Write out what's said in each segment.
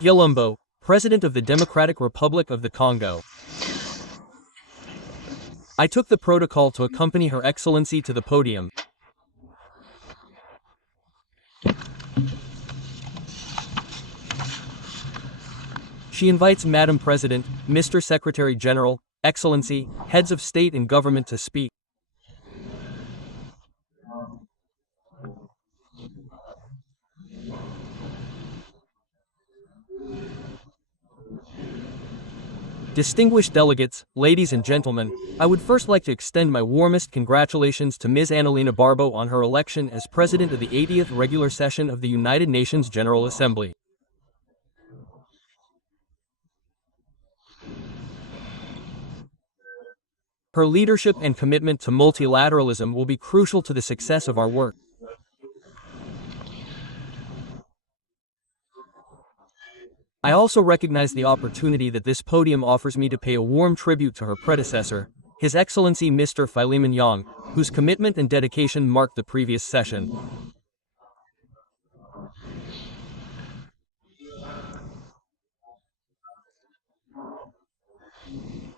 Yolumbo, President of the Democratic Republic of the Congo. I took the protocol to accompany Her Excellency to the podium. She invites Madam President, Mr. Secretary General, Excellency, heads of state and government to speak. Distinguished delegates, ladies and gentlemen, I would first like to extend my warmest congratulations to Ms. Annalena Barbo on her election as President of the 80th Regular Session of the United Nations General Assembly. Her leadership and commitment to multilateralism will be crucial to the success of our work. I also recognize the opportunity that this podium offers me to pay a warm tribute to her predecessor, His Excellency Mr. Philemon Yang, whose commitment and dedication marked the previous session.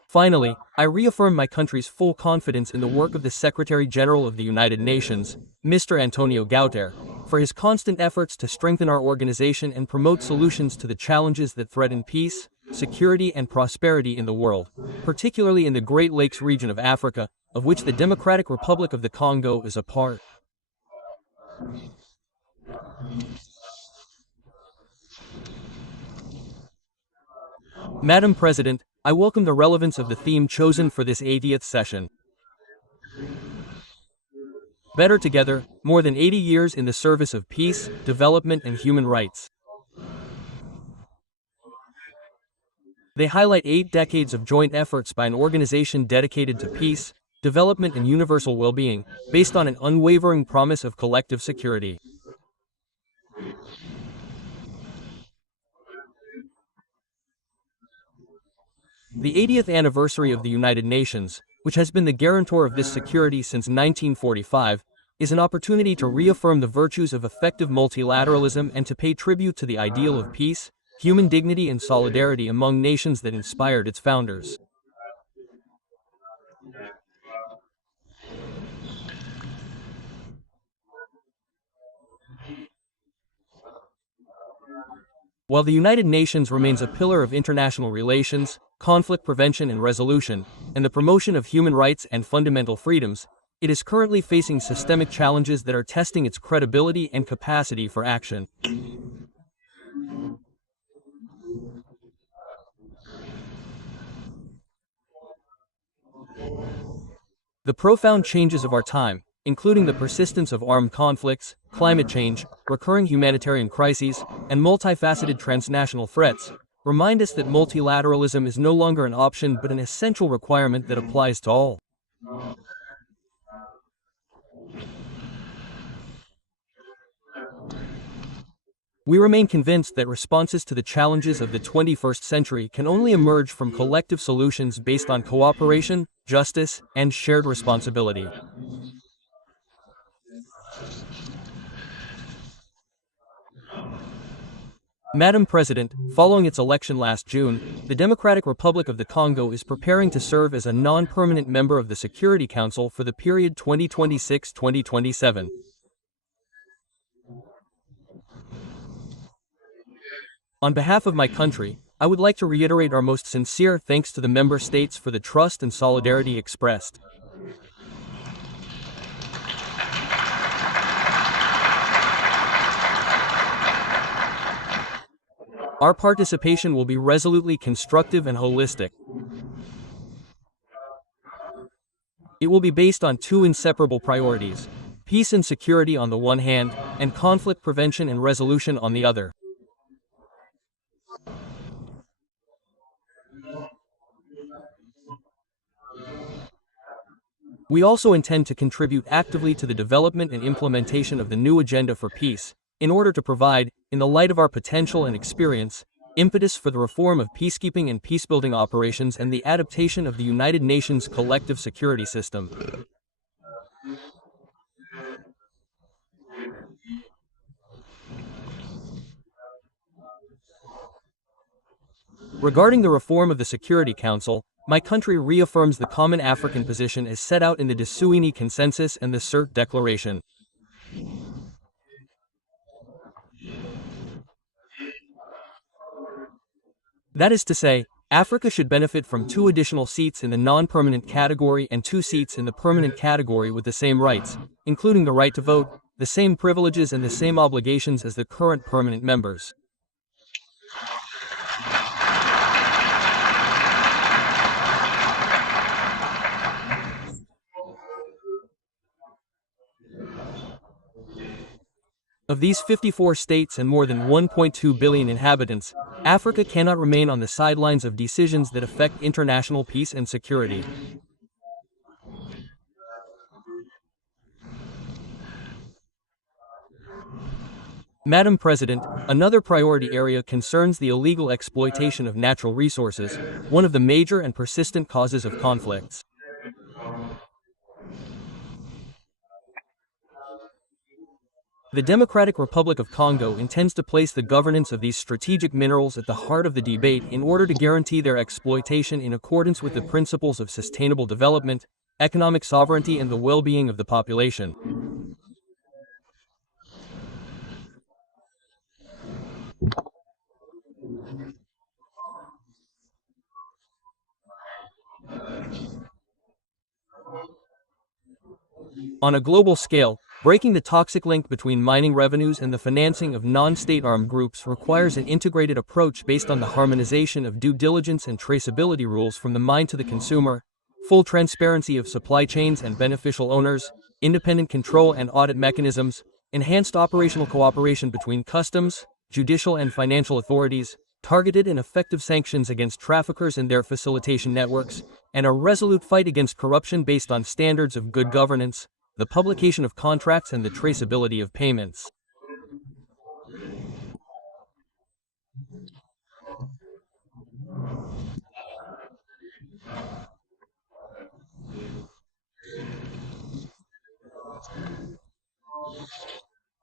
Finally, I reaffirm my country's full confidence in the work of the Secretary-General of the United Nations, Mr. Antonio Guterres, for his constant efforts to strengthen our organization and promote solutions to the challenges that threaten peace, security and prosperity in the world, particularly in the Great Lakes region of Africa, of which the Democratic Republic of the Congo is a part. Madam President, I welcome the relevance of the theme chosen for this 80th session. Better Together, more than 80 years in the service of peace, development and human rights. They highlight 8 decades of joint efforts by an organization dedicated to peace, development and universal well-being, based on an unwavering promise of collective security. The 80th anniversary of the United Nations, which has been the guarantor of this security since 1945, is an opportunity to reaffirm the virtues of effective multilateralism and to pay tribute to the ideal of peace, human dignity and solidarity among nations that inspired its founders. While the United Nations remains a pillar of international relations, conflict prevention and resolution, and the promotion of human rights and fundamental freedoms, it is currently facing systemic challenges that are testing its credibility and capacity for action. The profound changes of our time, including the persistence of armed conflicts, climate change, recurring humanitarian crises, and multifaceted transnational threats, remind us that multilateralism is no longer an option but an essential requirement that applies to all. We remain convinced that responses to the challenges of the 21st century can only emerge from collective solutions based on cooperation, justice, and shared responsibility. Madam President, following its election last June, the Democratic Republic of the Congo is preparing to serve as a non-permanent member of the Security Council for the period 2026-2027. On behalf of my country, I would like to reiterate our most sincere thanks to the member states for the trust and solidarity expressed. Our participation will be resolutely constructive and holistic. It will be based on 2 inseparable priorities: peace and security on the one hand, and conflict prevention and resolution on the other. We also intend to contribute actively to the development and implementation of the new agenda for peace, in order to provide, in the light of our potential and experience, impetus for the reform of peacekeeping and peacebuilding operations and the adaptation of the United Nations collective security system. Regarding the reform of the Security Council, my country reaffirms the common African position as set out in the Disuini Consensus and the Sirte Declaration. That is to say, Africa should benefit from 2 additional seats in the non-permanent category and 2 seats in the permanent category with the same rights, including the right to vote, the same privileges and the same obligations as the current permanent members. Of these 54 states and more than 1.2 billion inhabitants, Africa cannot remain on the sidelines of decisions that affect international peace and security. Madam President, another priority area concerns the illegal exploitation of natural resources, one of the major and persistent causes of conflicts. The Democratic Republic of Congo intends to place the governance of these strategic minerals at the heart of the debate in order to guarantee their exploitation in accordance with the principles of sustainable development, economic sovereignty and the well-being of the population. On a global scale, breaking the toxic link between mining revenues and the financing of non-state armed groups requires an integrated approach based on the harmonization of due diligence and traceability rules from the mine to the consumer, full transparency of supply chains and beneficial owners, independent control and audit mechanisms, enhanced operational cooperation between customs, judicial and financial authorities, targeted and effective sanctions against traffickers and their facilitation networks, and a resolute fight against corruption based on standards of good governance, the publication of contracts and the traceability of payments.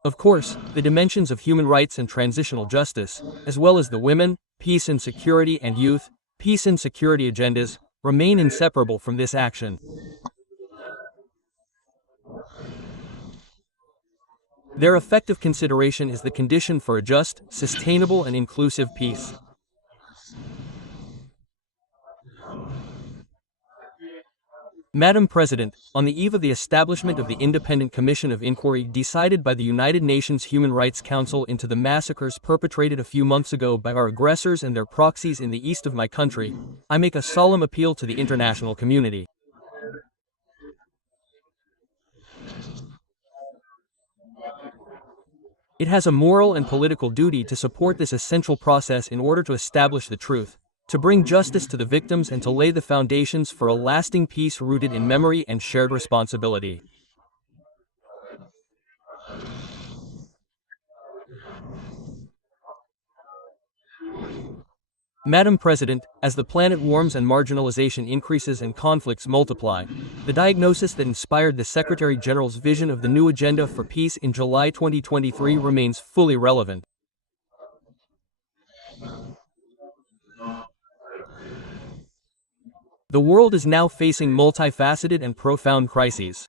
Of course, the dimensions of human rights and transitional justice, as well as the women, peace and security and youth, peace and security agendas, remain inseparable from this action. Their effective consideration is the condition for a just, sustainable and inclusive peace. Madam President, on the eve of the establishment of the Independent Commission of Inquiry decided by the United Nations Human Rights Council into the massacres perpetrated a few months ago by our aggressors and their proxies in the east of my country, I make a solemn appeal to the international community. It has a moral and political duty to support this essential process in order to establish the truth, to bring justice to the victims and to lay the foundations for a lasting peace rooted in memory and shared responsibility. Madam President, as the planet warms and marginalization increases and conflicts multiply, the diagnosis that inspired the Secretary-General's vision of the new agenda for peace in July 2023 remains fully relevant. The world is now facing multifaceted and profound crises.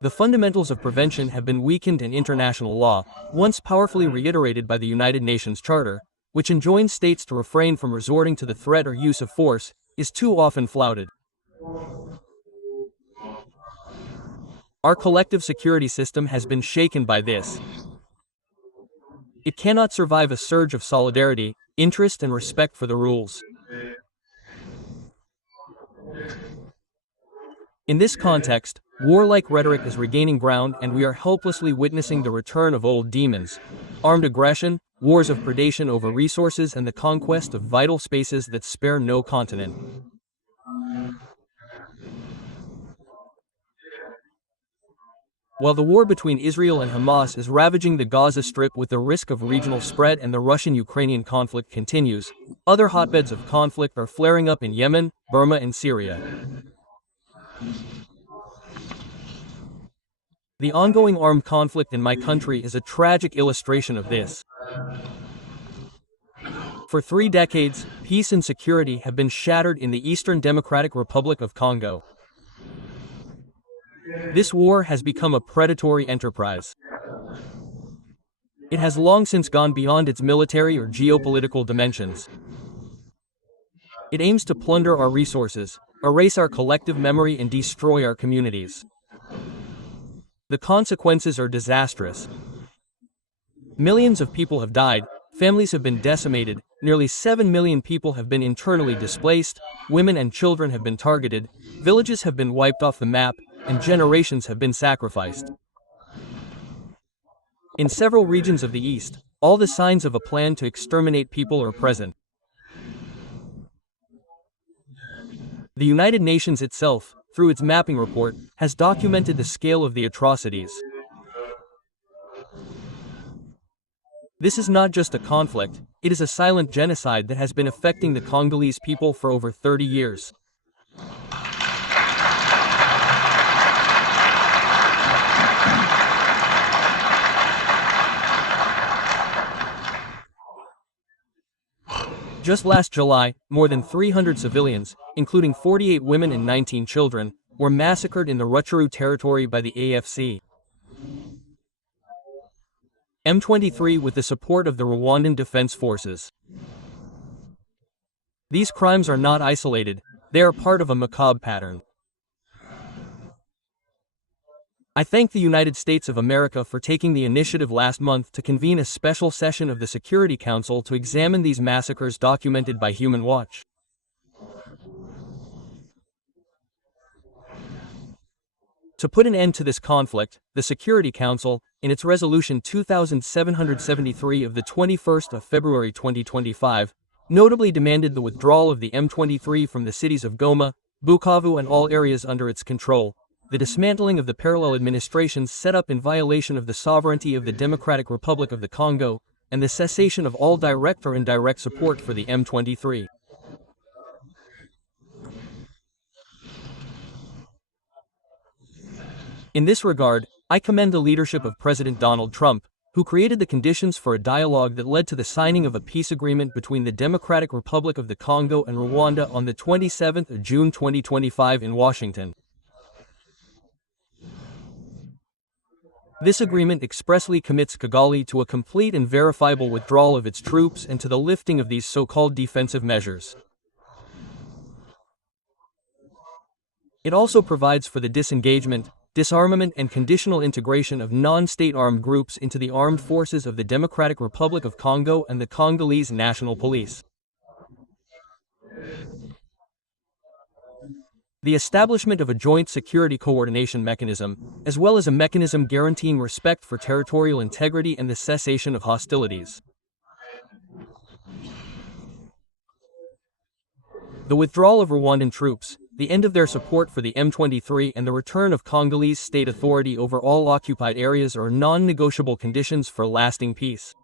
The fundamentals of prevention have been weakened and international law, once powerfully reiterated by the United Nations Charter, which enjoins states to refrain from resorting to the threat or use of force, is too often flouted. Our collective security system has been shaken by this. It cannot survive a surge of solidarity, interest and respect for the rules. In this context, warlike rhetoric is regaining ground and we are helplessly witnessing the return of old demons, armed aggression, wars of predation over resources and the conquest of vital spaces that spare no continent. While the war between Israel and Hamas is ravaging the Gaza Strip with the risk of regional spread and the Russian-Ukrainian conflict continues, other hotbeds of conflict are flaring up in Yemen, Burma and Syria. The ongoing armed conflict in my country is a tragic illustration of this. For 3 decades, peace and security have been shattered in the Eastern Democratic Republic of Congo. This war has become a predatory enterprise. It has long since gone beyond its military or geopolitical dimensions. It aims to plunder our resources, erase our collective memory, and destroy our communities. The consequences are disastrous. Millions of people have died, families have been decimated, nearly 7 million people have been internally displaced, women and children have been targeted, villages have been wiped off the map, and generations have been sacrificed. In several regions of the East, all the signs of a plan to exterminate people are present. The United Nations itself, through its mapping report, has documented the scale of the atrocities. This is not just a conflict, it is a silent genocide that has been affecting the Congolese people for over 30 years. Just last July, more than 300 civilians, including 48 women and 19 children, were massacred in the Rutshuru territory by the AFC. M23 with the support of the Rwandan Defense Forces. These crimes are not isolated, they are part of a macabre pattern. I thank the United States of America for taking the initiative last month to convene a special session of the Security Council to examine these massacres documented by Human Watch. To put an end to this conflict, the Security Council, in its Resolution 2773 of the 21st of February 2025, notably demanded the withdrawal of the M23 from the cities of Goma, Bukavu and all areas under its control, the dismantling of the parallel administrations set up in violation of the sovereignty of the Democratic Republic of the Congo, and the cessation of all direct or indirect support for the M23. In this regard, I commend the leadership of President Donald Trump, who created the conditions for a dialogue that led to the signing of a peace agreement between the Democratic Republic of the Congo and Rwanda on the 27th of June 2025 in Washington. This agreement expressly commits Kigali to a complete and verifiable withdrawal of its troops and to the lifting of these so-called defensive measures. It also provides for the disengagement, disarmament and conditional integration of non-state armed groups into the armed forces of the Democratic Republic of Congo and the Congolese National Police. The establishment of a joint security coordination mechanism, as well as a mechanism guaranteeing respect for territorial integrity and the cessation of hostilities. The withdrawal of Rwandan troops, the end of their support for the M23 and the return of Congolese state authority over all occupied areas are non-negotiable conditions for lasting peace.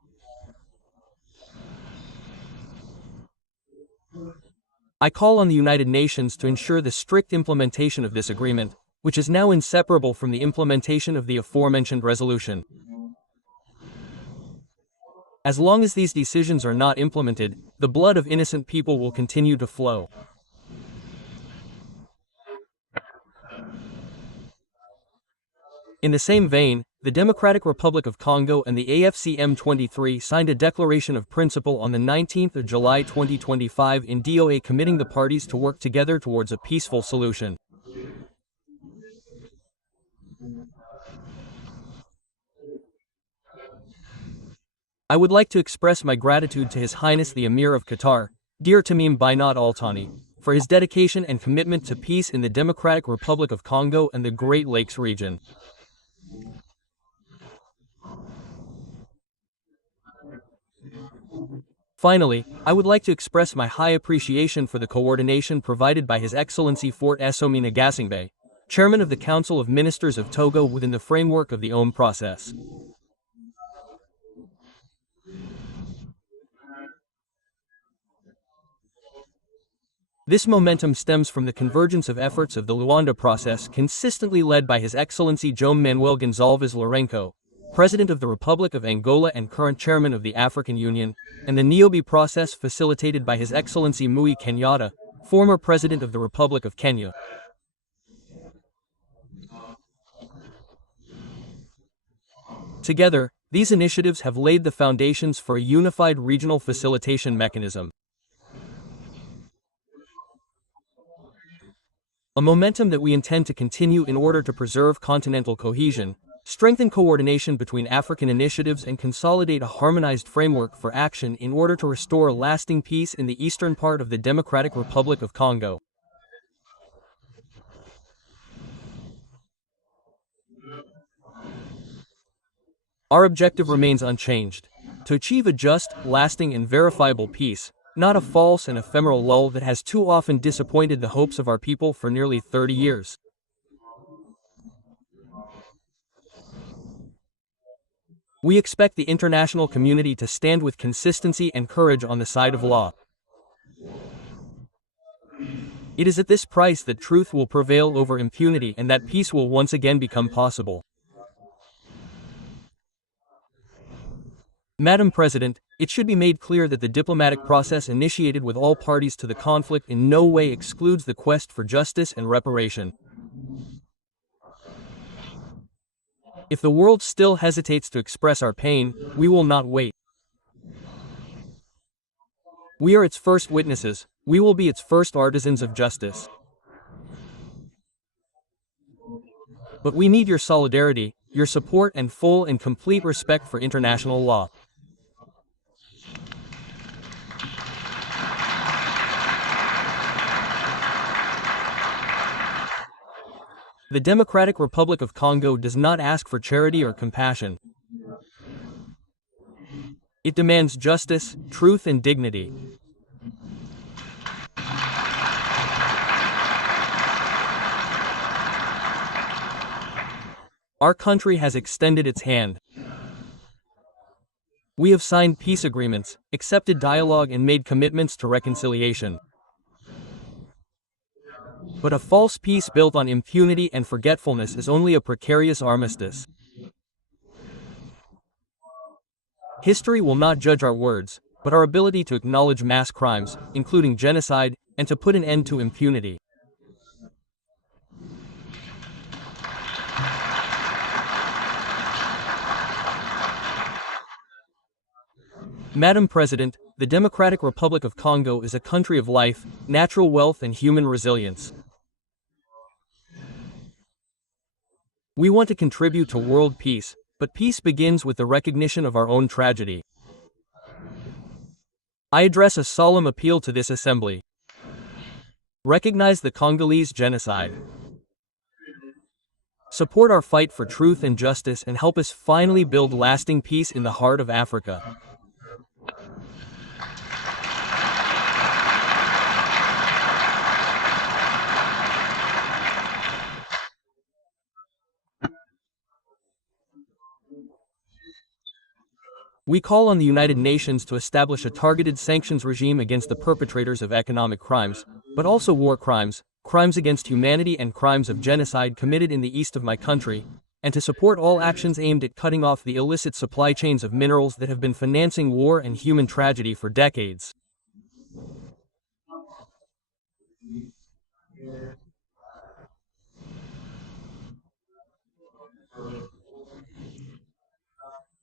I call on the United Nations to ensure the strict implementation of this agreement, which is now inseparable from the implementation of the aforementioned resolution. As long as these decisions are not implemented, the blood of innocent people will continue to flow. In the same vein, the Democratic Republic of Congo and the AFC M23 signed a declaration of principle on the 19th of July 2025 in DOA committing the parties to work together towards a peaceful solution. I would like to express my gratitude to His Highness the Emir of Qatar, Dear Tamim Binat Al Thani, for his dedication and commitment to peace in the Democratic Republic of Congo and the Great Lakes region. Finally, I would like to express my high appreciation for the coordination provided by His Excellency Fort Essomi Nagasingbe, Chairman of the Council of Ministers of Togo within the framework of the OM process. This momentum stems from the convergence of efforts of the Luanda process consistently led by His Excellency João Manuel Gonçalves Lourenço, President of the Republic of Angola and current Chairman of the African Union, and the Niobe process facilitated by His Excellency Moi Kenyatta, former President of the Republic of Kenya. Together, these initiatives have laid the foundations for a unified regional facilitation mechanism. A momentum that we intend to continue in order to preserve continental cohesion, strengthen coordination between African initiatives and consolidate a harmonized framework for action in order to restore lasting peace in the eastern part of the Democratic Republic of Congo. Our objective remains unchanged: to achieve a just, lasting and verifiable peace, not a false and ephemeral lull that has too often disappointed the hopes of our people for nearly 30 years. We expect the international community to stand with consistency and courage on the side of law. It is at this price that truth will prevail over impunity and that peace will once again become possible. Madam President, it should be made clear that the diplomatic process initiated with all parties to the conflict in no way excludes the quest for justice and reparation. If the world still hesitates to express our pain, we will not wait. We are its first witnesses, we will be its first artisans of justice. But we need your solidarity, your support and full and complete respect for international law. The Democratic Republic of Congo does not ask for charity or compassion. It demands justice, truth and dignity. Our country has extended its hand. We have signed peace agreements, accepted dialogue and made commitments to reconciliation. But a false peace built on impunity and forgetfulness is only a precarious armistice. History will not judge our words, but our ability to acknowledge mass crimes, including genocide, and to put an end to impunity. Madam President, the Democratic Republic of Congo is a country of life, natural wealth and human resilience. We want to contribute to world peace, but peace begins with the recognition of our own tragedy. I address a solemn appeal to this Assembly. Recognize the Congolese genocide. Support our fight for truth and justice and help us finally build lasting peace in the heart of Africa. We call on the United Nations to establish a targeted sanctions regime against the perpetrators of economic crimes, but also war crimes, crimes against humanity and crimes of genocide committed in the east of my country, and to support all actions aimed at cutting off the illicit supply chains of minerals that have been financing war and human tragedy for decades.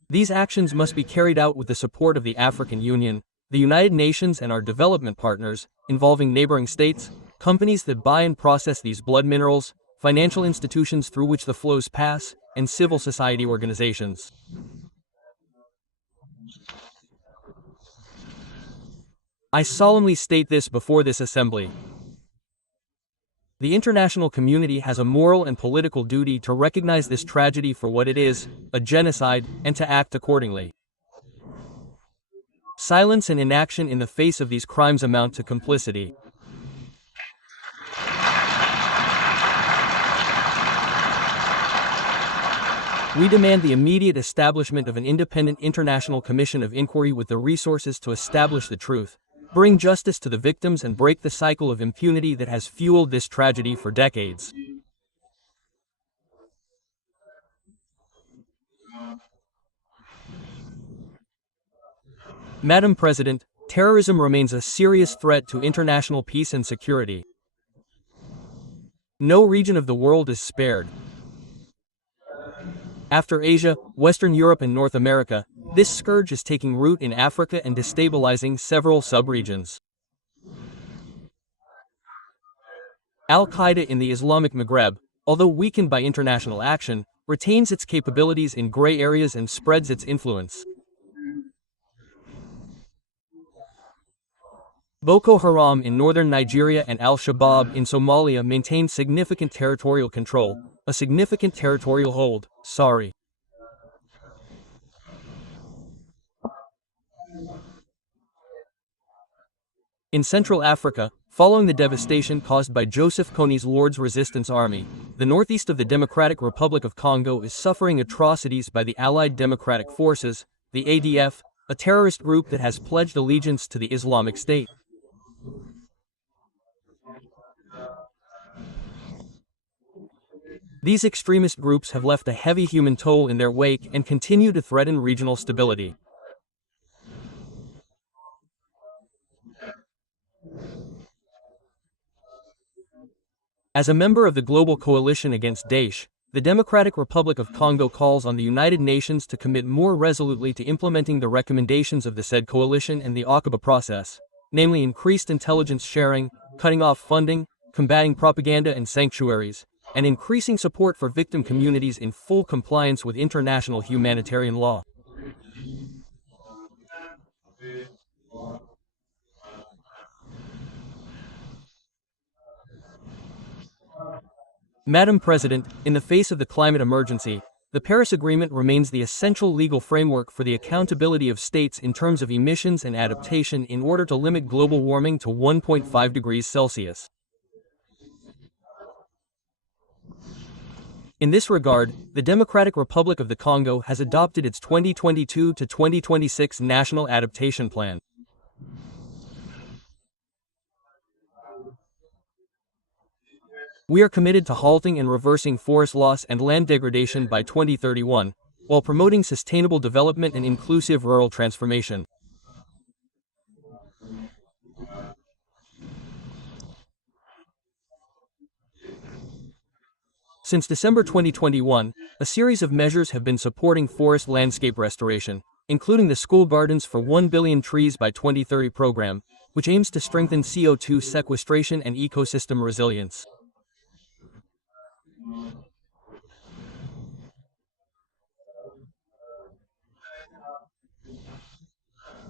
These actions must be carried out with the support of the African Union, the United Nations and our development partners, involving neighboring states, companies that buy and process these blood minerals, financial institutions through which the flows pass, and civil society organizations. I solemnly state this before this Assembly. The international community has a moral and political duty to recognize this tragedy for what it is, a genocide, and to act accordingly. Silence and inaction in the face of these crimes amount to complicity. We demand the immediate establishment of an independent international commission of inquiry with the resources to establish the truth, bring justice to the victims and break the cycle of impunity that has fueled this tragedy for decades. Madam President, terrorism remains a serious threat to international peace and security. No region of the world is spared. After Asia, Western Europe and North America, this scourge is taking root in Africa and destabilizing several subregions. Al-Qaeda in the Islamic Maghreb, although weakened by international action, retains its capabilities in gray areas and spreads its influence. Boko Haram in northern Nigeria and Al-Shabaab in Somalia maintain significant territorial control, a significant territorial hold, sorry. In Central Africa, following the devastation caused by Joseph Kony's Lord's Resistance Army, the northeast of the Democratic Republic of Congo is suffering atrocities by the Allied Democratic Forces, the ADF, a terrorist group that has pledged allegiance to the Islamic State. These extremist groups have left a heavy human toll in their wake and continue to threaten regional stability. As a member of the global coalition against Daesh, the Democratic Republic of Congo calls on the United Nations to commit more resolutely to implementing the recommendations of the said coalition and the Akaba process, namely increased intelligence sharing, cutting off funding, combating propaganda and sanctuaries, and increasing support for victim communities in full compliance with international humanitarian law. Madam President, in the face of the climate emergency, the Paris Agreement remains the essential legal framework for the accountability of states in terms of emissions and adaptation in order to limit global warming to 1.5 degrees Celsius. In this regard, the Democratic Republic of the Congo has adopted its 2022 to 2026 National Adaptation Plan. We are committed to halting and reversing forest loss and land degradation by 2031, while promoting sustainable development and inclusive rural transformation. Since December 2021, a series of measures have been supporting forest landscape restoration, including the School Gardens for 1 billion trees by 2030 program, which aims to strengthen CO2 sequestration and ecosystem resilience.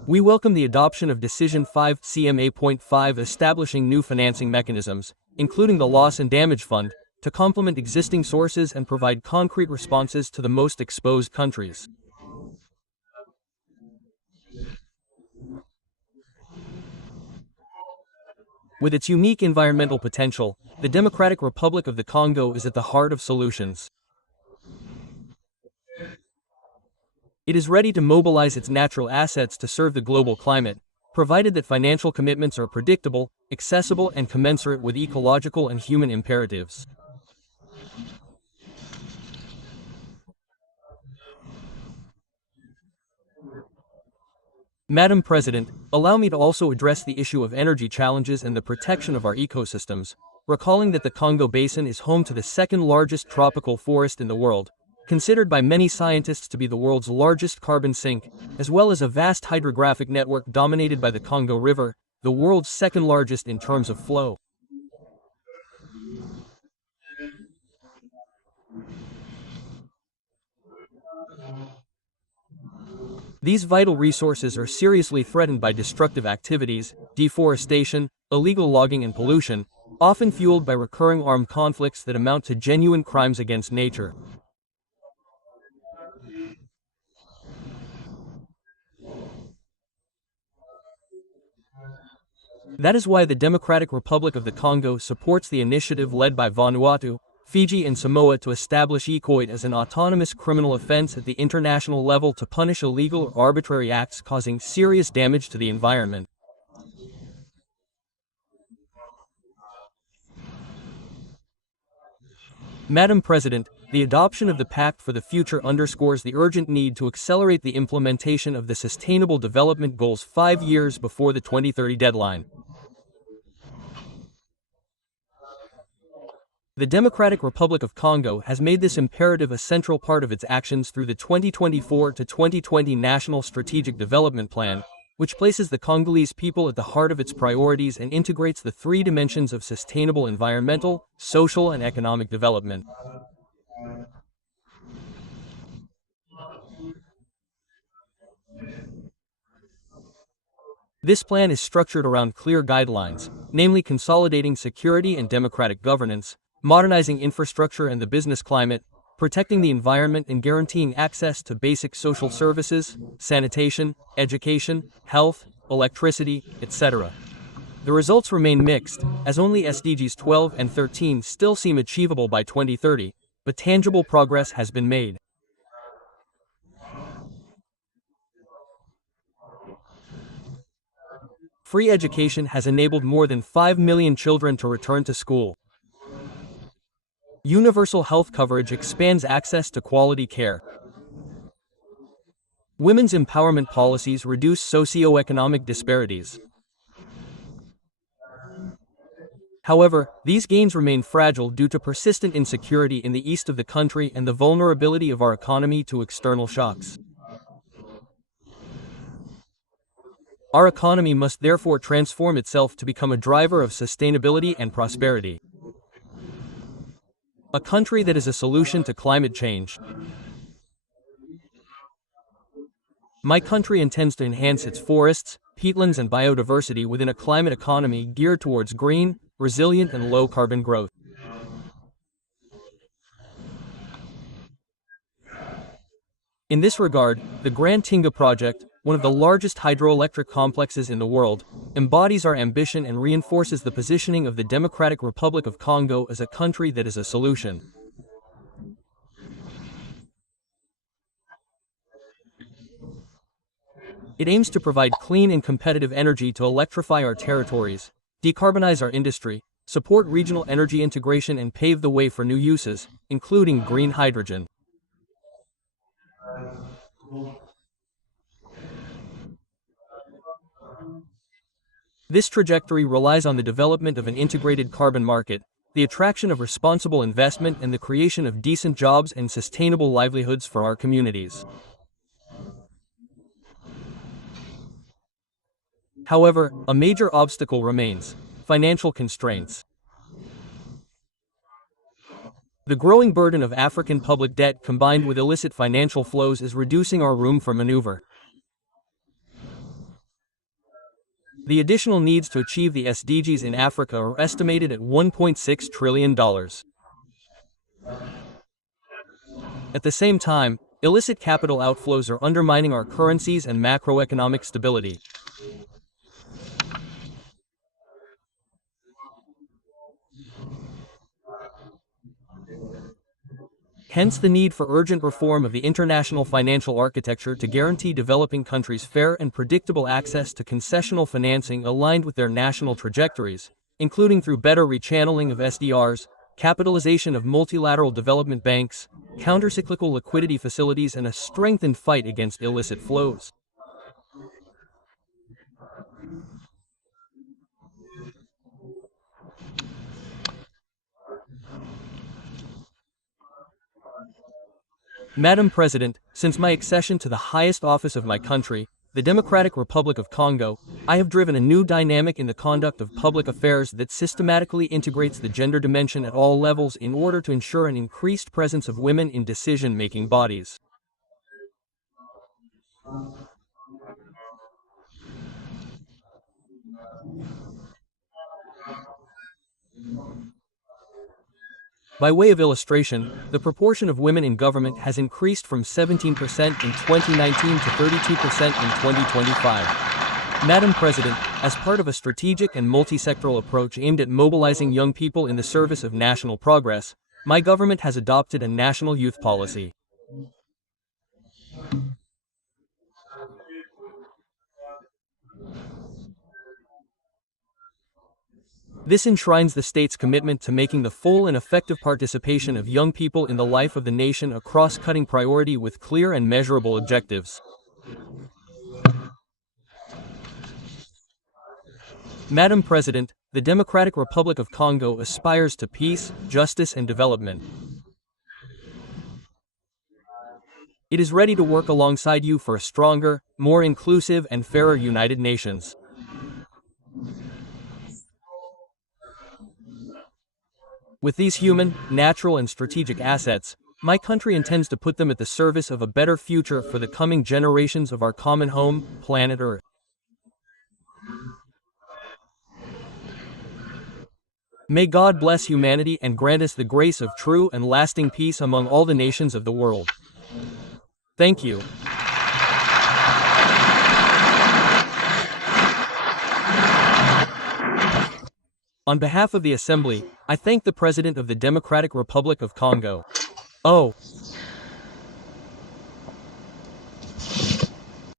We welcome the adoption of Decision 5 CMA.5 establishing new financing mechanisms, including the Loss and Damage Fund, to complement existing sources and provide concrete responses to the most exposed countries. With its unique environmental potential, the Democratic Republic of the Congo is at the heart of solutions. It is ready to mobilize its natural assets to serve the global climate, provided that financial commitments are predictable, accessible, and commensurate with ecological and human imperatives. Madam President, allow me to also address the issue of energy challenges and the protection of our ecosystems, recalling that the Congo Basin is home to the second largest tropical forest in the world, considered by many scientists to be the world's largest carbon sink, as well as a vast hydrographic network dominated by the Congo River, the world's second largest in terms of flow. These vital resources are seriously threatened by destructive activities, deforestation, illegal logging and pollution, often fueled by recurring armed conflicts that amount to genuine crimes against nature. That is why the Democratic Republic of the Congo supports the initiative led by Vanuatu, Fiji and Samoa to establish ECOID as an autonomous criminal offense at the international level to punish illegal or arbitrary acts causing serious damage to the environment. Madam President, The adoption of the Pact for the Future underscores the urgent need to accelerate the implementation of the Sustainable Development Goals 5 years before the 2030 deadline. The Democratic Republic of Congo has made this imperative a central part of its actions through the 2024 to 2020 National Strategic Development Plan, which places the Congolese people at the heart of its priorities and integrates the three dimensions of sustainable environmental, social, and economic development. This plan is structured around clear guidelines, namely consolidating security and democratic governance, modernizing infrastructure and the business climate, protecting the environment and guaranteeing access to basic social services, sanitation, education, health, electricity, etc. The results remain mixed, as only SDGs 12 and 13 still seem achievable by 2030, but tangible progress has been made. Free education has enabled more than 5 million children to return to school. Universal health coverage expands access to quality care. Women's empowerment policies reduce socioeconomic disparities. However, these gains remain fragile due to persistent insecurity in the east of the country and the vulnerability of our economy to external shocks. Our economy must therefore transform itself to become a driver of sustainability and prosperity. A country that is a solution to climate change. My country intends to enhance its forests, peatlands, and biodiversity within a climate economy geared towards green, resilient, and low-carbon growth. In this regard, the Grand Tinga project, one of the largest hydroelectric complexes in the world, embodies our ambition and reinforces the positioning of the Democratic Republic of Congo as a country that is a solution. It aims to provide clean and competitive energy to electrify our territories, decarbonize our industry, support regional energy integration, and pave the way for new uses, including green hydrogen. This trajectory relies on the development of an integrated carbon market, the attraction of responsible investment, and the creation of decent jobs and sustainable livelihoods for our communities. However, a major obstacle remains: financial constraints. The growing burden of African public debt combined with illicit financial flows is reducing our room for maneuver. The additional needs to achieve the SDGs in Africa are estimated at $1.6 trillion. At the same time, illicit capital outflows are undermining our currencies and macroeconomic stability. Hence the need for urgent reform of the international financial architecture to guarantee developing countries fair and predictable access to concessional financing aligned with their national trajectories, including through better rechanneling of SDRs, capitalization of multilateral development banks, countercyclical liquidity facilities, and a strengthened fight against illicit flows. Madam President, since my accession to the highest office of my country, the Democratic Republic of Congo, I have driven a new dynamic in the conduct of public affairs that systematically integrates the gender dimension at all levels in order to ensure an increased presence of women in decision-making bodies. By way of illustration, the proportion of women in government has increased from 17% in 2019 to 32% in 2025. Madam President, as part of a strategic and multi-sectoral approach aimed at mobilizing young people in the service of national progress, my government has adopted a national youth policy. This enshrines the state's commitment to making the full and effective participation of young people in the life of the nation a cross-cutting priority with clear and measurable objectives. Madam President, the Democratic Republic of Congo aspires to peace, justice, and development. It is ready to work alongside you for a stronger, more inclusive, and fairer United Nations. With these human, natural, and strategic assets, my country intends to put them at the service of a better future for the coming generations of our common home, planet Earth. May God bless humanity and grant us the grace of true and lasting peace among all the nations of the world. Thank you. On behalf of the Assembly, I thank the President of the Democratic Republic of Congo. Oh,